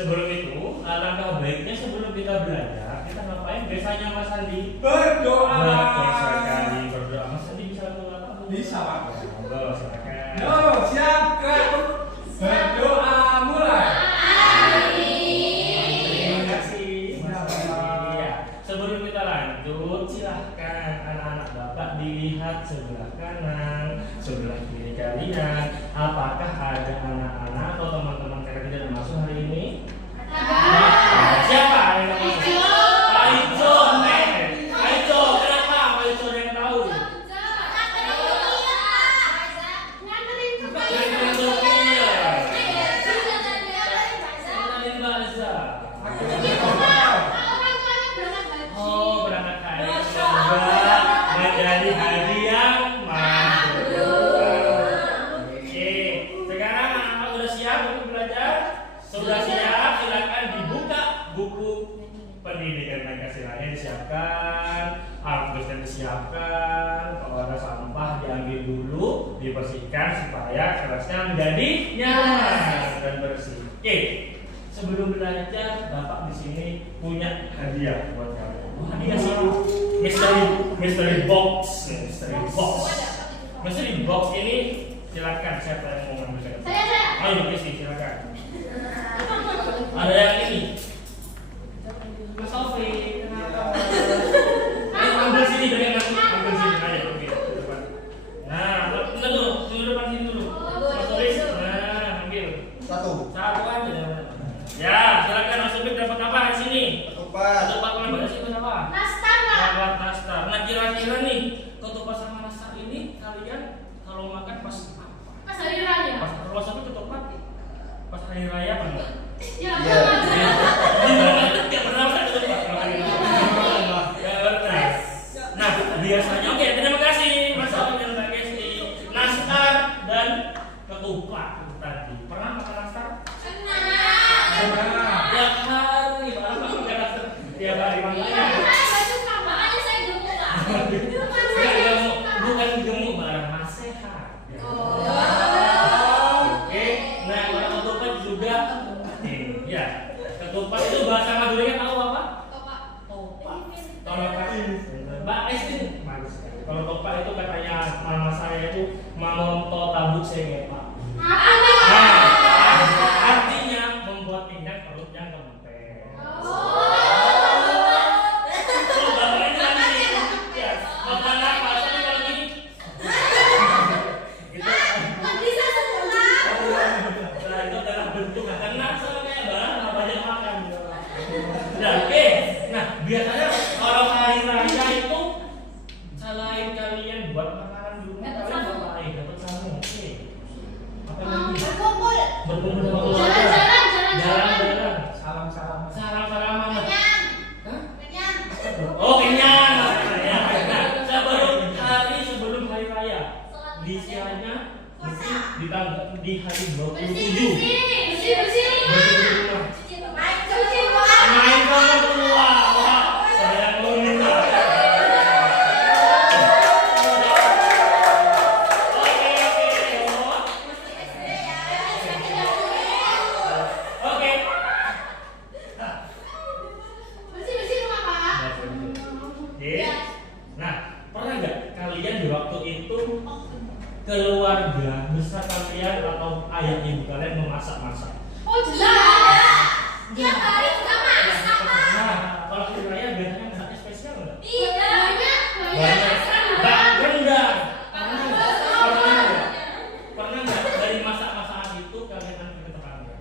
sebelum itu, alangkah baiknya sebelum kita belajar, kita ngapain? Biasanya Mas Andi berdoa. betul sekali, berdoa. Mas Andi bisa berdoa apa? Bisa, Pak. Monggo, silakan. Yo, siap, Kak. Berdoa mulai. Terima kasih. Ya, sebelum kita lanjut, silahkan anak-anak Bapak dilihat sebelah kanan, sebelah kiri kalian. Apakah ada anak-anak atau teman-teman kalian tidak masuk hari ini? Ada. Siapa yang tidak masuk? Pak Ijo, Pak Ijo, kenapa? Pak Ijo ada yang tahu? Oh, berangkat haji semoga menjadi haji yang mabrur. Oke, sekarang anak-anak sudah siap untuk belajar? Sudah siap? Silakan dibuka buku pendidikan Pancasila-nya, disiapkan, alat disiapkan. Kalau ada sampah diambil dulu, dibersihkan supaya kelasnya menjadi nyaman dan bersih. Oke. Sebelum belajar, Bapak di sini punya hadiah buat kamu. Hadiah sih, mystery box, mystery box ini silakan siapa yang mau ngambil? Ayo, Kristi silakan. Ada yang ini, Mas Sofi, kenapa? Ayo ambil sini dari nanti, ambil sini aja, oke, ke depan. Nah, bentar dulu, tunggu depan sini dulu. Mas Sofi, nah, ambil. Satu. Satu aja. Ya, silakan Mas Sofi dapat apa di sini? Ketupat. Ketupat mana bahasa sih apa? Nastar, Pak. Dapat nastar. Nah, kira-kira nih, ketupat sama nastar ini kalian kalau makan pas apa? Pas hari raya. Pas kalau sampai ketupat pas hari raya apa enggak? Ya, Iya. Enggak pernah makan ketupat kalau hari raya. Ya, benar. Nah, biasanya oke, terima kasih Mas Sofi dan Mbak Kesti. Nastar dan ketupat tadi. Pernah makan nastar? Tiap hari, Bapak makan nastar. Tiap hari makanya. Bukan gemuk, barang mas sehat. Oke, nah kalau ketupat juga, ya ketupat itu bahasa Maduranya tahu apa? Topak. Kalau Mbak Esti, kalau topak itu katanya mama saya itu mamonto tabuk sengepa. Artinya membuat kenyang perut yang kempes. Biasanya kalau hari raya itu selain kalian buat makanan dulu, kalian ngapain? Dapat samu, oke. Apa lagi? Berkumpul sama keluarga. Jalan-jalan. Salam-salaman. Oh, kenyang. Nah, sebelum hari raya, isiannya mesti di hari 27. Main sama keluar. Keluarga besar kalian atau ayah ibu kalian memasak-masak? Oh, jelas. Tiap hari juga masak, Pak. Nah, kalau hari raya biasanya masaknya spesial nggak? Iya, banyak. Rendang. Pernah nggak dari masak-masakan itu kalian ambil ke tetangga?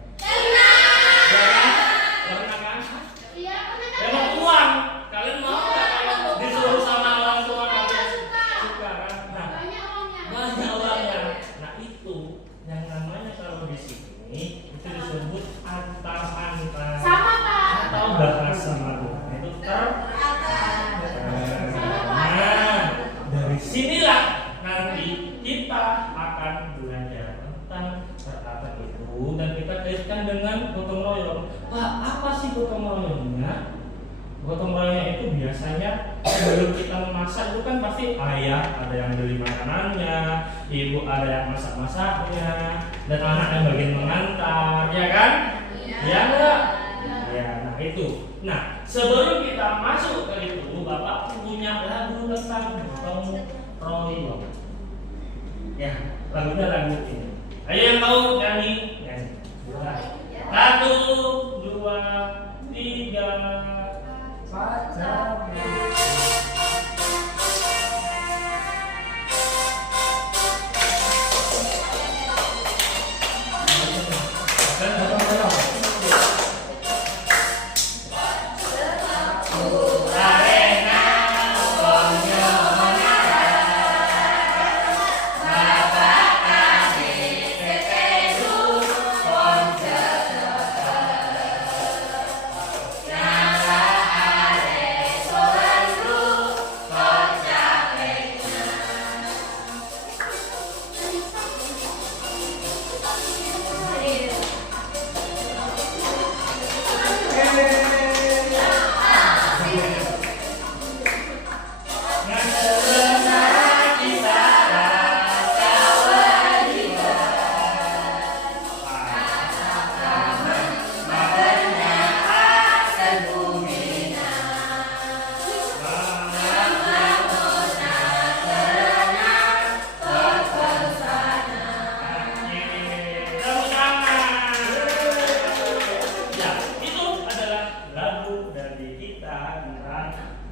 Pernah kan? Iya, Dapat uang. Kalian mau nggak kalau disuruh sama orang tua kalian? Suka kan? Nah, banyak orangnya. Nah itu yang namanya kalau di sini itu disebut antar-antar. Sama, Pak. Atau bahasa Madura itu Nah, dari sinilah nanti kita akan belajar tentang perkataan itu dan kita kaitkan dengan gotong royong. Pak, apa sih gotong royongnya? Gotong royongnya itu biasanya sebelum kita memasak itu kan pasti ayah ada yang beli makanannya, ibu ada yang masak-masaknya, dan anak yang bagian mengantar, ya kan? Iya enggak? itu. Nah, sebelum kita masuk ke itu, Bapak punya lagu tentang gotong royong. Ya, lagunya lagu ini. Ayo yang tahu nyanyi. Satu, dua, tiga.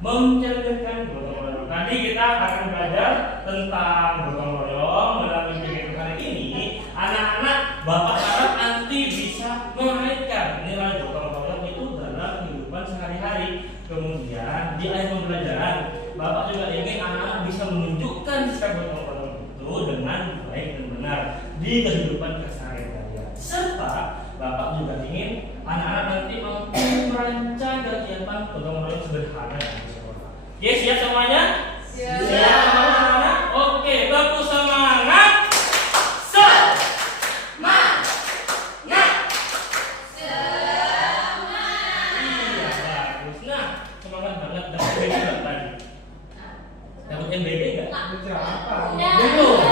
Menceritakan gotong royong. Nanti kita akan belajar tentang gotong royong melalui kegiatan hari ini. Anak-anak, Bapak harap nanti bisa mengaitkan nilai gotong royong itu dalam kehidupan sehari-hari. Kemudian di akhir pembelajaran, Bapak juga ingin anak-anak bisa menunjukkan sikap gotong royong itu dengan baik dan benar di kehidupan keseharian. Serta Bapak juga ingin anak-anak nanti mampu merancang kegiatan gotong royong sederhana di sekolah. Oke, siap semuanya? Siap. Siap semuanya? Oke, bagus, semangat. Semangat. Iya, bagus. Nah, semangat banget. Dapat MBG nggak tadi? Dapat MBG nggak? Apa? Belum.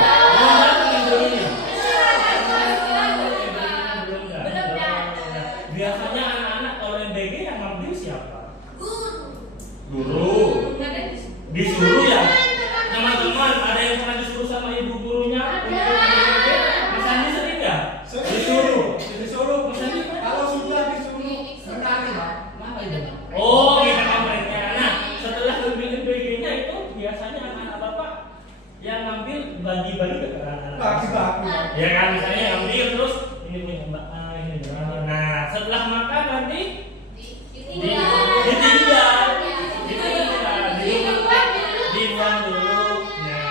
Biasanya anak-anak kalau MBG yang ngambil siapa? Guru. Disuruh ya? Teman-teman, ada yang pernah disuruh sama ibu gurunya? Mas Andi sering nggak? Disuruh. Mas Andi? Kalau sudah disuruh menari, Pak. Kenapa itu? Oh, kita mereka. Nah, setelah ngambil MBG-nya itu biasanya anak-anak Bapak yang ngambil bagi-bagi ke anak-anak. Bagi-bagi. Ya kan, misalnya ngambil terus ini punya Mbak A, ini punya Mbak A. Nah, setelah makan nanti dibuang dulu. Nah,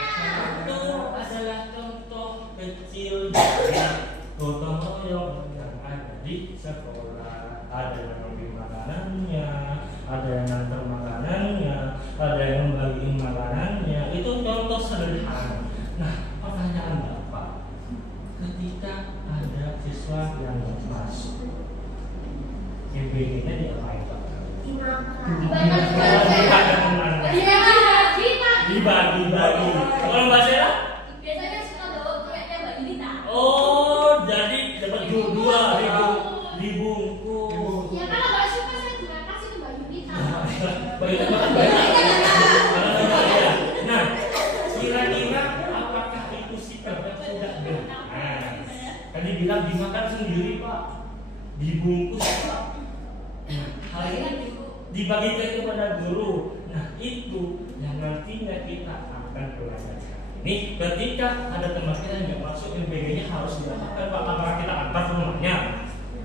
itu adalah contoh kecil dari gotong royong yang ada di sekolah. Ada yang ngambil makanannya, ada yang ngantar makanannya, ada yang membagiin makanannya. Itu contoh sederhana. Nah, pertanyaan Bapak, ketika ada siswa yang masuk, MBG-nya diapain Pak? Dibagi-bagi. Kalau Mbak Sela? Biasanya suka bawa kue Mbak Yunita. Oh, jadi dapat dua dibungkus. Ya kalau nggak suka saya juga kasih ke Mbak Yunita. Begitu makan banyak. Nah, kira-kira apakah itu sikap yang sudah benar? Tadi bilang dimakan sendiri Pak, dibungkus Pak. Nah, hal ini dibagikan kepada guru. Nah, itu yang nantinya kita akan belajar. Ini ketika ada teman kita yang masuk MBG-nya harus dilakukan Pak. Apakah kita antar ke rumahnya?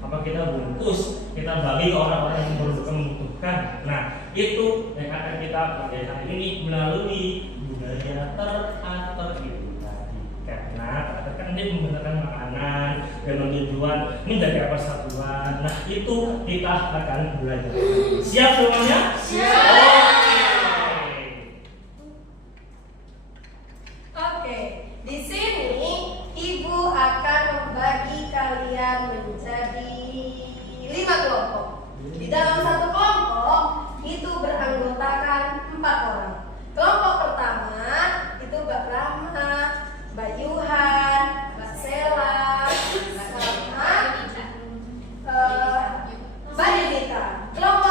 Apa kita bungkus? Kita bagi ke orang-orang yang membutuhkan. Nah, itu yang akan kita pelajari hari ini melalui budaya teratur itu tadi. Karena teratur kan dia menggunakan makanan dengan tujuan menjaga persatuan. Nah, itu kita akan belajar. Siap semuanya? Siap. Oke, di sini Ibu akan membagi kalian menjadi 5 kelompok. Di dalam satu kelompok itu beranggotakan 4 orang. Kelompok pertama itu Mbak Rahma, Mbak Yuhan, Mbak Sela, sama Mbak Yunita. Kelompok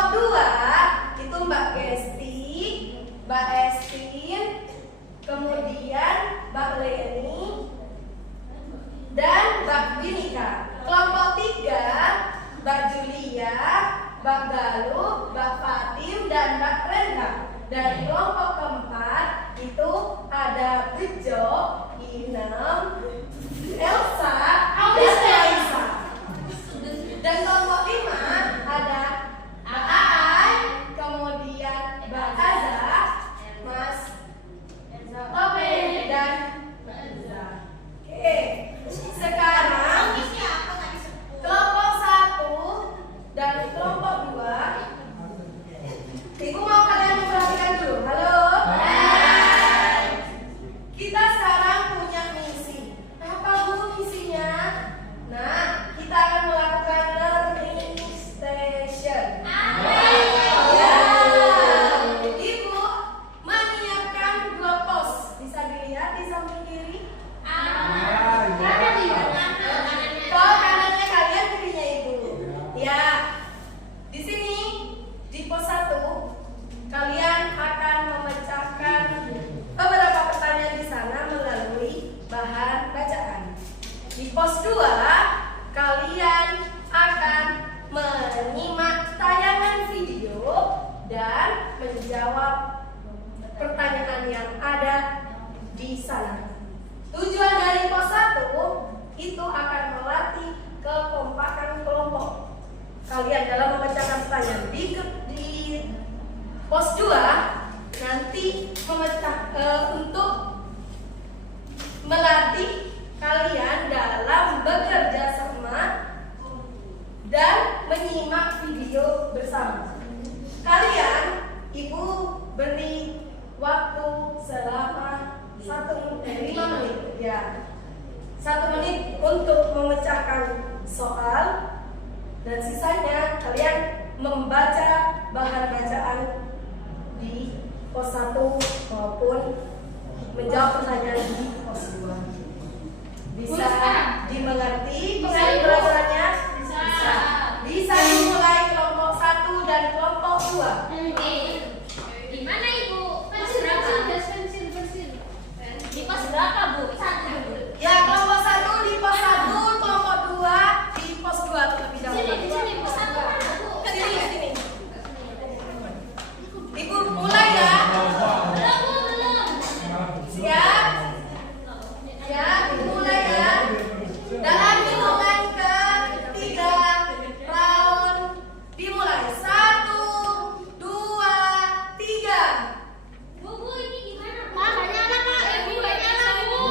menjawab pertanyaan yang ada di sana. Tujuan dari pos 1 itu akan melatih kekompakan kelompok kalian dalam memecahkan pertanyaan. Di pos 2 nanti untuk melatih kalian dalam bekerja sama dan menyimak video bersama. Kalian, Ibu beri waktu selama 5 menit, ya. 1 menit untuk memecahkan soal dan sisanya kalian membaca bahan bacaan di pos 1 maupun menjawab pertanyaan di pos 2. Bisa dimengerti pengen pelajarannya? Bisa. Bisa dimulai kelompok 1 dan kelompok 2. Di mana Ibu? Pensil. Di pos berapa Bu? 1. Ya, kelompok 1 di pos 1, kelompok 2 di pos 2 terlebih dahulu. Sini pos 1 mana Bu? Sini. Ibu mulai ya. Belum. Siap? Ya, dimulai ya. Dalam hitungan ketiga, round dimulai. 1, 2, 3. Bu, ini gimana Bu? Banyak anak Pak. Banyak anak Bu.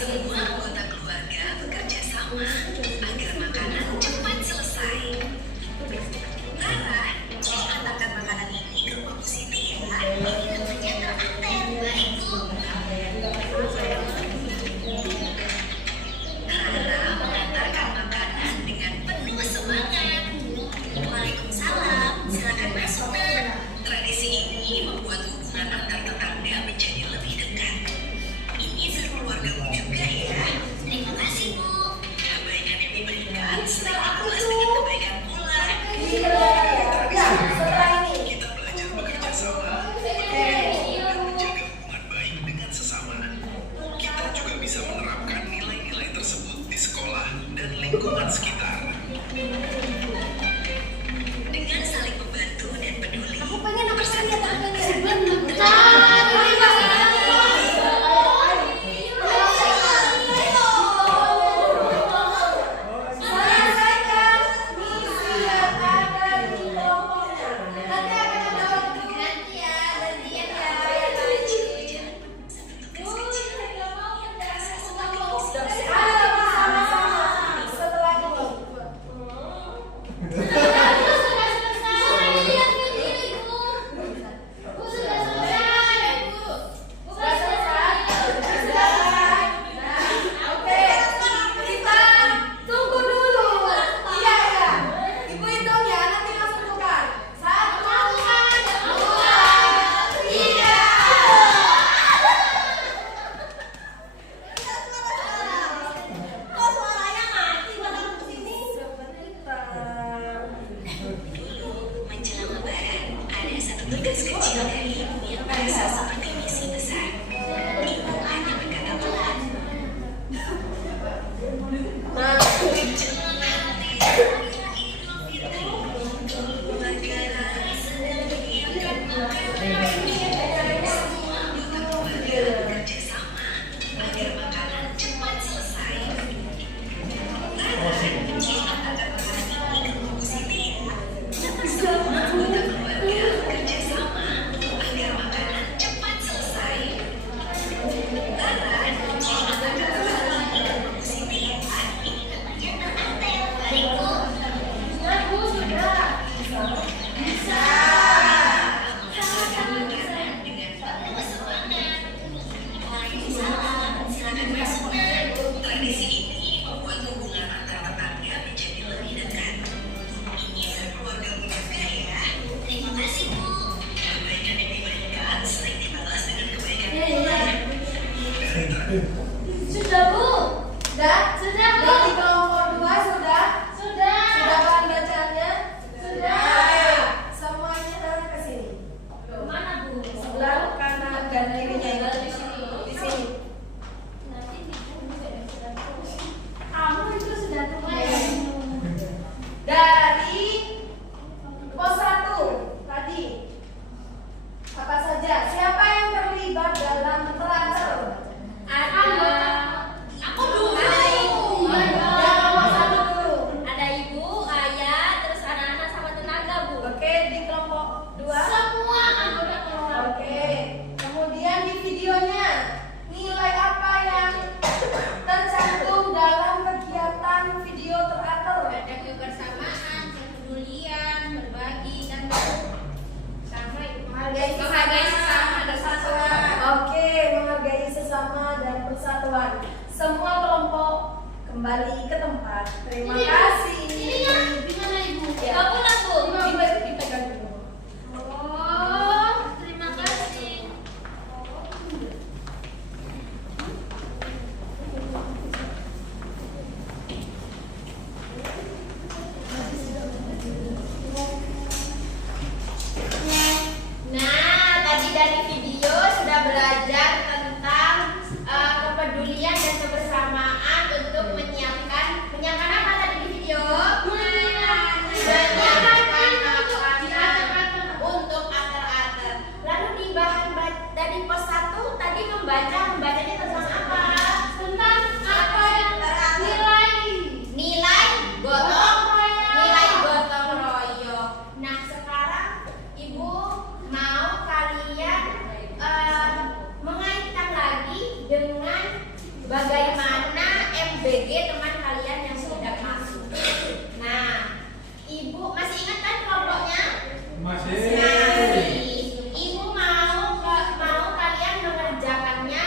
Semua anggota keluarga bekerja sama agar makanan cepat selesai. Lara, tolong antarkan makanan ini ke rumah Bu Siti ya. Ini namanya keanten. Baik Bu. Lara mengantarkan makanan dengan penuh semangat. Waalaikumsalam. Silakan masuk Nak. Tradisi ini membuat hubungan antar tetangga menjadi lebih dekat. Ini keluarga juga ya. Terima kasih Bu. Kebaikan yang diberikan sering dibalas dengan kebaikan pula. Ya, setelah ini. Kita belajar bekerja sama dan menjaga hubungan baik dengan sesama. Kita juga bisa menerapkan nilai-nilai tersebut di sekolah dan lingkungan sekitar. Dengan saling membantu dan peduli, Selesaikan misi yang ada di kelompoknya. Nanti akan menjawab Ganti ya. sama-sama setelah ini. Sudah selesai? Sudah. Oke, kita tunggu dulu. Iya. Ibu hitung ya, nanti Mas tentukan. 1, 2, 3. Kok suaranya mati malah kesini? Sebentar. dulu menjelang Lebaran ada satu tugas kecil dari ibu yang terasa seperti misi besar. Ibu hanya berkata pelan. Nah, Bekerja sama agar makanan cepat selesai. Semua anggota keluarga bekerja sama agar makanan cepat selesai. Lara, tolong antarkan makanan ini ke Bu Siti ya. Ini namanya keanten. Baik Bu. Mengantarkan makanan dengan penuh semangat. Waalaikumsalam. Silakan masuk Nak. Tradisi ini membuat hubungan antar tetangga menjadi lebih dekat. Ini keluarga juga ya. Terima kasih Bu. Kebaikan yang diberikan sering dibalas dengan kebaikan pula. Sudah Bu. sudah Bu. Di kelompok 2 sudah. Sudah. Sudah bahan bacaannya? Sudah. Semuanya ke sini. Mana Bu? Sebelah kanan dan kirinya. Di sini. Di sini. Nanti di Bu juga ada sudah. kembali ke tempat. Terima Ini, kasih. ininya gimana ibu? Ya. Gak pulang bu. Dipegang dulu. Oh, terima kasih. Nah, tadi dari video sudah belajar tentang kepedulian dan kebersamaan untuk menyiapkan apa tadi di video? Menyiapkan makanan untuk ater-ater. Lalu di bahan dari pos 1 tadi membacanya tentang apa? Tentang apa yang nilai gotong royong. Nah, sekarang Ibu mau kalian mengaitkan lagi dengan bagaimana MBG teman kalian yang sudah masuk. Nah, Ibu masih ingat kan kelompoknya? Masih. Ibu mau kalian mengerjakannya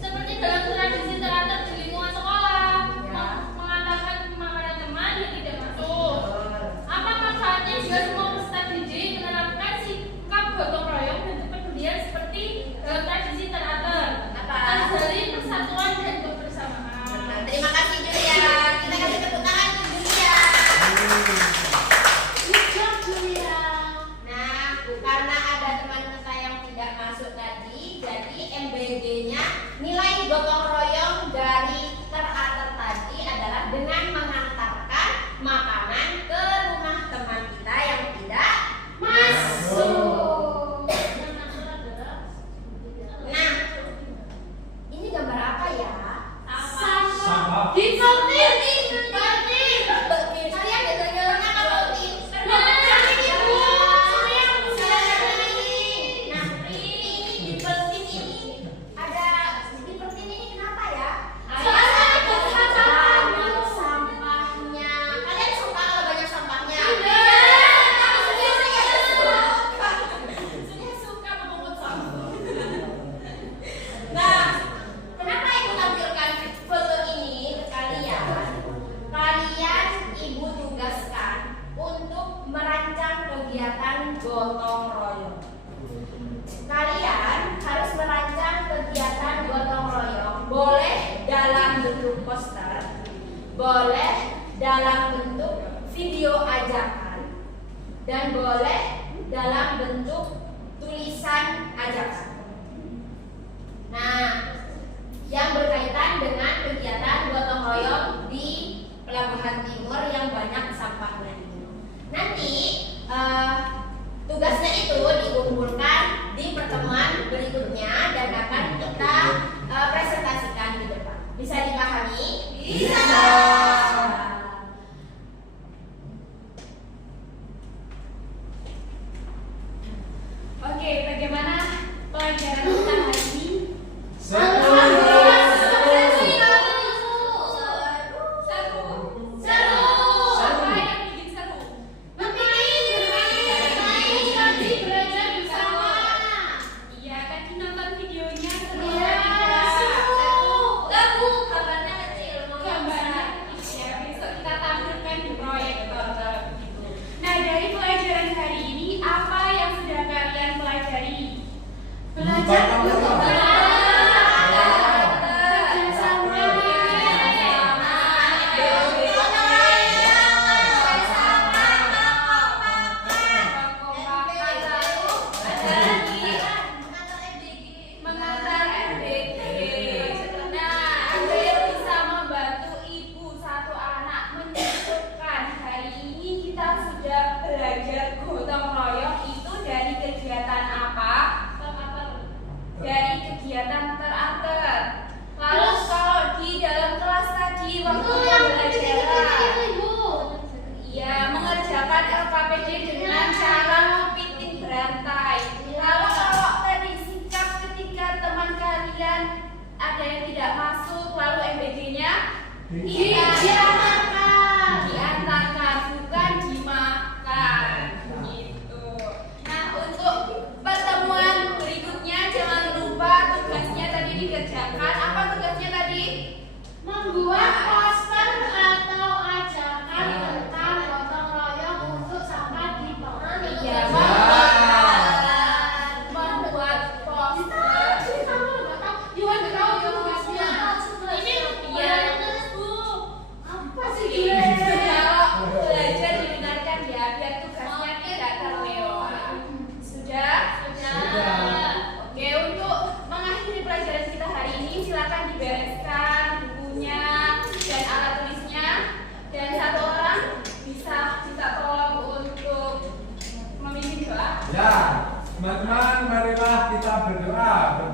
seperti dalam tradisi teratur di lingkungan sekolah, mengatakan kepada teman yang tidak masuk. Apa manfaatnya jika semua peserta didik menerapkan sikap gotong royong dan kepedulian seperti dalam tradisi teratur? Dari persatuan dan kebersamaan. Terima kasih Julia. Kita kasih tepuk tangan untuk Julia. Nah, karena ada teman kita yang tidak masuk tadi, jadi MBG-nya nilai gotong royong dari teratur tadi adalah dengan mengantarkan makanan ke rumah teman kita yang tidak masuk. Nah, ini gambar apa ya? Sampah. Kalian dengar-dengarnya kan roti. Nah, ini di peltin ini ada di peltin ini kenapa ya? Banyak sampahnya. Kalian suka kalau banyak sampahnya? Suka memungut sampah. Nah, kenapa ibu tampilkan foto ini ke kalian? Kalian ibu tugaskan untuk merancang kegiatan gotong royong. Kalian harus merancang kegiatan gotong royong. Boleh dalam bentuk poster, boleh dalam bentuk video ajakan, dan boleh dalam bentuk tulisan ajakan. Nah, yang berkaitan dengan kegiatan gotong royong di Pelabuhan Timur yang banyak sampahnya ini. Nanti tugasnya itu dikumpulkan di pertemuan berikutnya dan akan kita presentasikan di depan. Bisa dipahami? Bisa. Oke, bagaimana pelajaran kita hari ini? Seru. Apa yang bikin seru? Belajar bersama. Iya, tadi nonton videonya seru. Gambarnya kecil. Gambarnya ya, besok kita tampilkan di proyektor kalau begitu. Nah, dari pelajaran hari ini apa yang sudah kalian pelajari? Belajar mengantar MBG. Nah, Anda yang bisa membantu ibu satu anak menentukan hari ini kita sudah belajar gotong royong itu dari kegiatan apa? Dari kegiatan teratur. Lalu kalau di dalam kelas tadi waktu pembelajaran, iya mengerjakan LKPD dengan cara mempiting berantai. Lalu kalau tadi sikap ketika teman kalian ada yang tidak masuk, lalu MBG-nya diantarkan, bukan dimakan. Gitu. Nah, untuk pertemuan berikutnya jangan lupa tugasnya tadi dikerjakan. Apa tugasnya tadi? Membuat poster atau ajakan tentang gotong royong untuk sampah di bawah. Iya, membuat poster. Iwan tahu tugasnya. Ini iya. Apa sih Iya. dia? Kalau belajar didengarkan ya, biar tugasnya tidak terlewat. Sudah? Oke, untuk mengakhiri pelajaran kita hari ini, silakan dibereskan bukunya dan alat tulisnya. Dan satu orang bisa minta tolong untuk memimpin doa. Ya, teman-teman, marilah kita berdoa